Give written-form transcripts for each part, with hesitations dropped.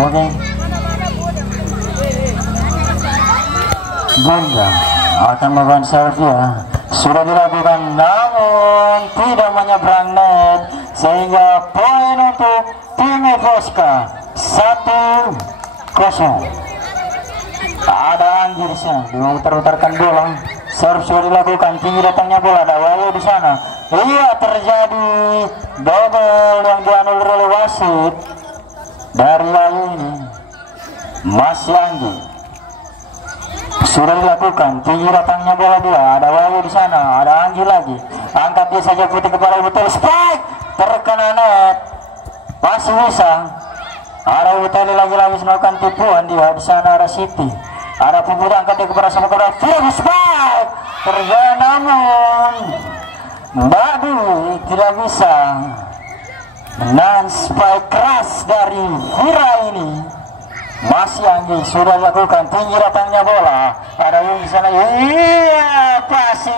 Oke. Gunda akan melakukan serve ya. Sudah dilakukan namun tidak menyeberang net, sehingga poin untuk tim Voska 1-0. Ada Anggi di sana, memutar-mutarkan bola. Serve sudah dilakukan, tinggi datangnya bola, ada Wayu di sana. Iya, terjadi double yang dianulir oleh wasit dari Wayu ini. Masih Anggi. Sudah dilakukan, tinggi datangnya bola dia, ada Wayu di sana, ada Anggi lagi. Angkat dia saja putih kepala betul, spike terkena net. Masih bisa. Ada Utali lagi-lagi melakukan tipuan dia di sana, ada Siti. Ada pemuda angkat dia kepada sama kepada full spike terjadi namun Mbak Dwi tidak bisa menahan spike keras dari Vira ini. Masih Anggi sudah dilakukan, tinggi datangnya bola, ada di sana. Iya, passing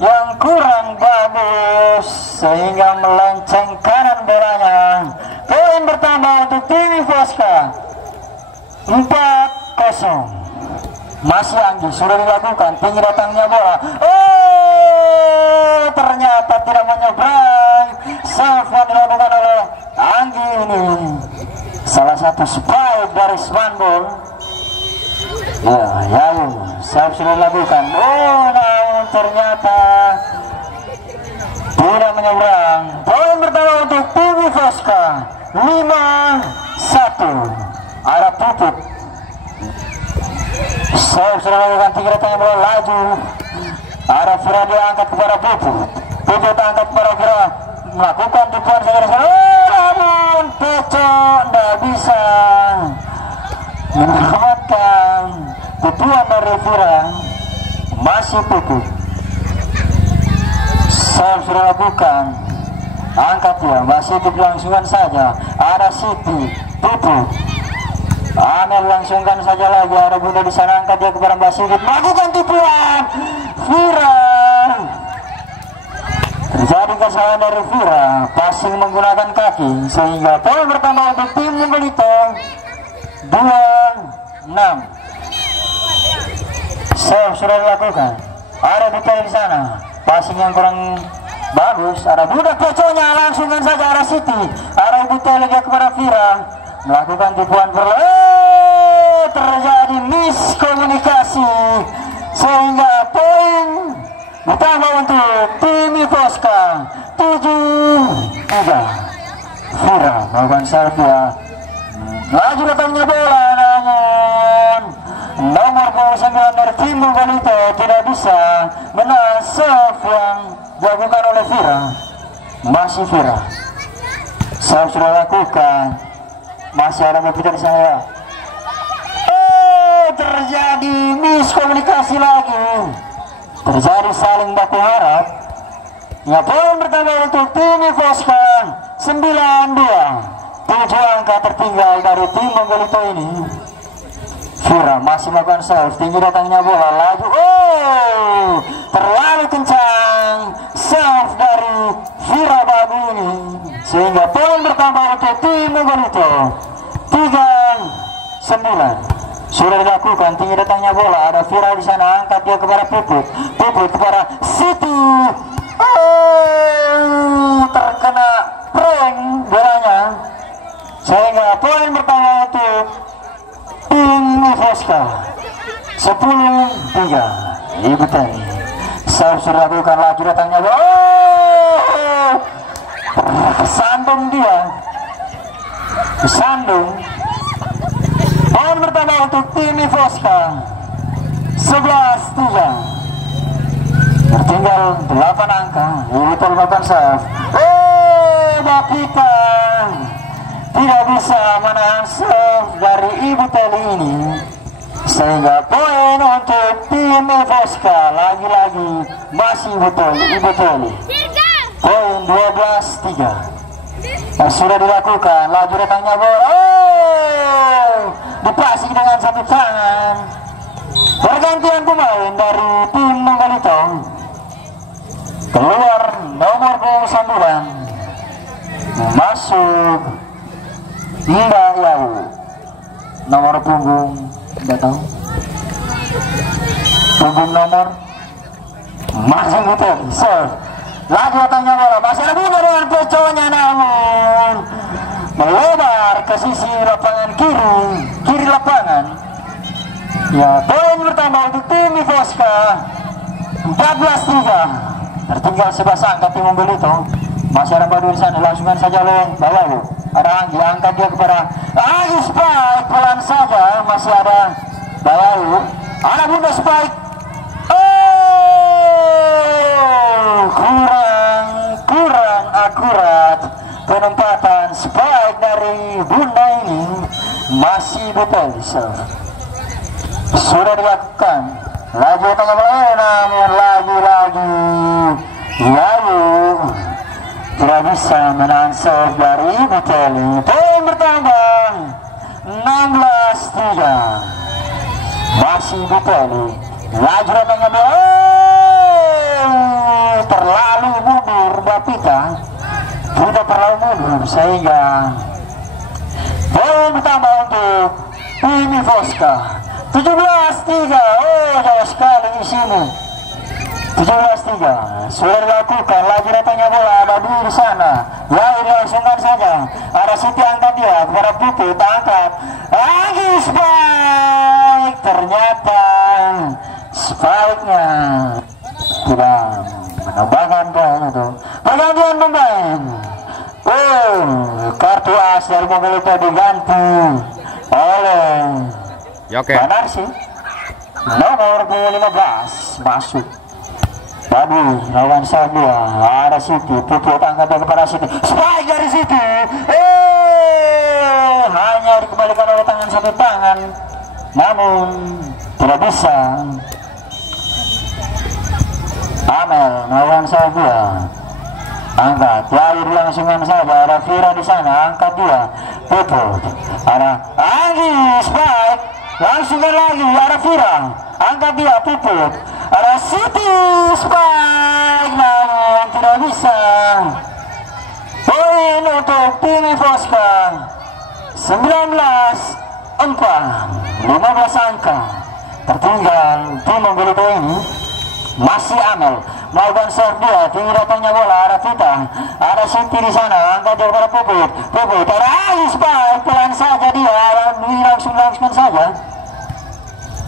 yang kurang bagus sehingga melenceng kanan bolanya. Poin bertambah untuk tim Voska 4-0. Masih Anggi sudah dilakukan, tinggi datangnya bola. Oh, ternyata tidak menyeberang. Serve yang dilakukan oleh Anggi ini salah satu spike dari Swanbol. Ya, serve sudah dilakukan. Oh, namun ternyata tidak menyeberang. Poin pertama untuk tim Voska 5-1. Ada Puput. Serve sudah dilakukan, tinggi datangnya bola, laju. Ada Vira, dia angkat kepada Puput. Puput angkat kepada Vira, melakukan tipuan saja di sana. Namun Peco tidak bisa menyelamatkan tipuan dari Vira. Masih Puput. Serve sudah dilakukan, angkat dia, masih dilangsungkan saja. Ada Siti, Puput. Amel langsungkan saja lagi, ada Bunda di sana, angkat dia kepada Mbak Sigit, melakukan tipuan. Vira. Terjadi kesalahan dari Vira, passing menggunakan kaki, sehingga poin pertama untuk tim Munggelito 2-6. Serve sudah dilakukan, ada Butel di sana, passing yang kurang bagus. Ada Bunda Peconya, langsungkan saja ada Siti, ada Butel lagi kepada Vira, melakukan tipuan terjadi miskomunikasi sehingga poin bertambah untuk tim Voska 7-3. Vira melakukan serve ya, laju datangnya bola, namun nomor 29 dari tim Munggelito tidak bisa menahan serve yang dilakukan oleh Vira. Masih Vira, serve sudah lakukan, masih ada Mepita di sana ya. Terjadi miskomunikasi lagi, terjadi saling baku harap. Ya, poin pertama untuk tim Voska 9-2. 7 angka tertinggal dari tim Munggelito ini. Vira masih melakukan serve, tinggi datangnya bola, laju. Oh, terlalu kencang serve dari Vira Babu ini, sehingga poin pertama untuk tim Munggelito 3-9. Sudah dilakukan, tinggi datangnya bola, ada Vira di sana, angkat dia kepada Puput. Puput kepada Siti. Oh, terkena prank bolanya, sehingga poin pertama untuk tim Voska 10-3. Ibu Tani serve sudah dilakukan, laju datangnya bola. Oh, kesandung dia, kesandung. Poin pertama untuk tim Voska 11-3. Tertinggal 8 angka. Ini terlakukan serve. Oh, Bapita tidak bisa menahan serve dari Ibu Teli ini, sehingga poin untuk tim Voska lagi-lagi masih Ibu Teli. Poin 12-3. Sudah dilakukan, laju datangnya bola. Oh, dipasing dengan satu tangan. Pergantian pemain dari tim Munggelito. Keluar nomor 29, masuk Mbak Yau nomor punggung tidak tahu punggung nomor masih betul serve lagi datangnya bola masih ada bunga dengan peconya namun melebar ke sisi lapangan kiri lapangan ya. Poin bertambah untuk tim Voska 14-3 tertinggal 11 angka tim Unggul itu. Masih ada Badu di sana langsungkan saja oleh Bawalu. Ada Anggi angkat dia kepada Anggi spike pelan saja masih ada Bawalu. Ada Bunda spike. Kurang akurat penempatan spike dari Bunda ini masih betul sudah dilakukan lagi tengah bola namun lagi-lagi lalu tidak bisa menahan serve dari Buteli. Poin bertambah 16-3 masih Buteli lagi tengah bola terlalu mundur Bapita tidak terlalu mundur sehingga poin bertambah untuk tim Voska 17-3. Jauh sekali di sini 17-3 sudah dilakukan lagi datangnya bola ada dua di sana lalu dilangsungkan saja ada Siti angkat dia kepada Putih angkat lagi spike ternyata spike-nya tidak menambahkan poin itu. Pergantian pemain kartu as dari mobil itu diganti oleh Banarsi nomor 15 masuk Babu lawan Sabia ada Siti Putih angkat kepada Siti spike dari Siti hanya dikembalikan oleh tangan satu tangan namun tidak bisa. Amel lawan Sabia angkat lalu dilangsungkan saja ada Vira di sana angkat dia Putih ada Anggi spike langsungkan lagi ada Vira angkat dia Putih ada Siti spike namun tidak bisa. Poin untuk tim Voska 19-4 15 angka tertinggal tim Unggul ini. Masih Amel melakukan serve dia tinggi datangnya bola ada Vita ada Siti di sana angkat dia kepada Puput ada Ais spike pelan saja dia langsungkan saja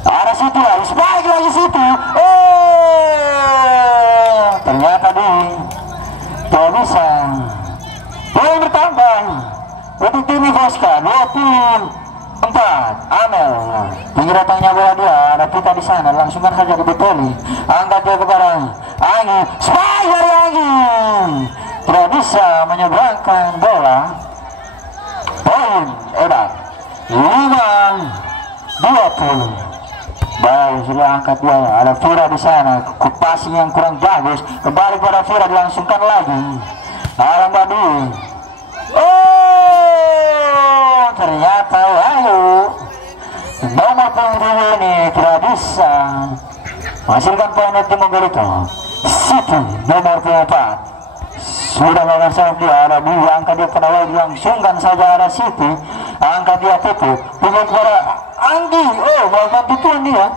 ada Siti lagi spike lagi Siti ternyata tidak bisa. Poin bertambah untuk tim Voska 24 Amel tinggi datangnya bola dia ada Vita di sana langsungkan saja ke Beteli angkat dia kepada Anggi spike dari Anggi tidak bisa menyeberangkan bola. Poin Edan 5-20 baik sudah angkat dia ada Vira di sana passing yang kurang bagus kembali pada Vira dilangsungkan lagi Alam Badu ternyata Wahyu nomor punggung ini tidak bisa menghasilkan poin tim Unggul itu. Siti nomor 24 sudah melakukan dia ada dua angkat dia pada Wahyu langsungkan saja ada Siti angkat dia tutup punggung kepada Anggi melakukan tutupan dia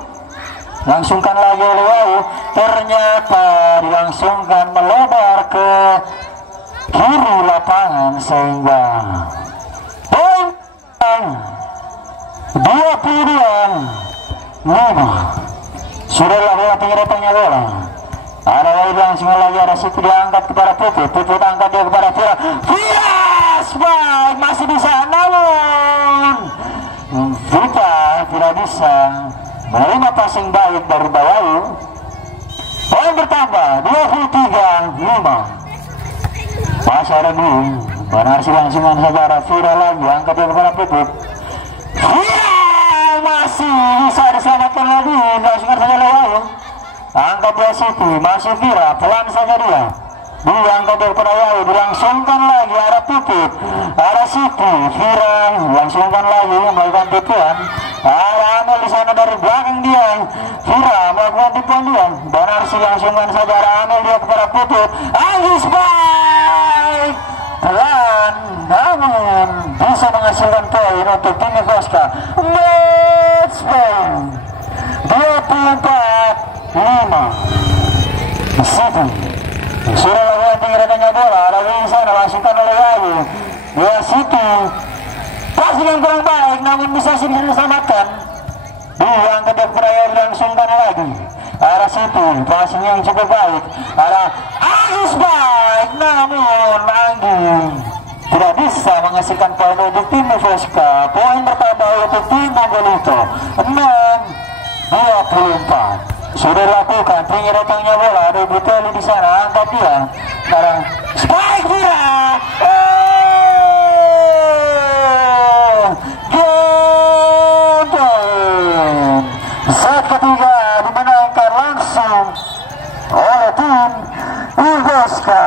langsungkan lagi oleh Wahyu ternyata dilangsungkan melebar ke kiri lapangan sehingga poin 22-5 sudah bola tinggi datangnya bola ada Wahyu langsung lagi ada Siti diangkat kepada Putih angkat dia kepada Vira spike masih bisa namun Vita tidak bisa menerima passing baik dari Wahyu. Poin bertambah 23-5 masih ada dulu Banarsi langsungkan saja ada Vira lagi angkat dia kepada Putih masih bisa diselamatkan lagi langsungkan saja Wahyu angkat dia Siti masih Vira pelan saja dia angkat dia kepada Wahyu dilangsungkan lagi ada Putih ada Siti Vira langsungkan lagi melakukan tipuan ada Amel di sana dari belakang dia Vira melakukan tipuan dia Banarsi langsungkan saja ada Amel dia kepada Putih Anggi spike pelan namun bisa menghasilkan menghasilkan poin untuk tim Voska. Match point 24-5. Situ sudah lakukan tinggirannya bola, ada di sana langsungkan oleh Ayu. Dua situ passing yang kurang baik, namun bisa diselamatkan. Buang ke Beraya dilangsungkan lagi. Arah situ passing yang cukup baik. Arah Agus baik, namun Anggi tidak bisa menghasilkan poin untuk tim Voska. Poin pertama untuk tim Monggolito 6-24. Sudah dilakukan tinggi datangnya bola, ada Buteli di sana, angkat dia. Sekarang spike dia. Game set ketiga dimenangkan langsung oleh tim Voska.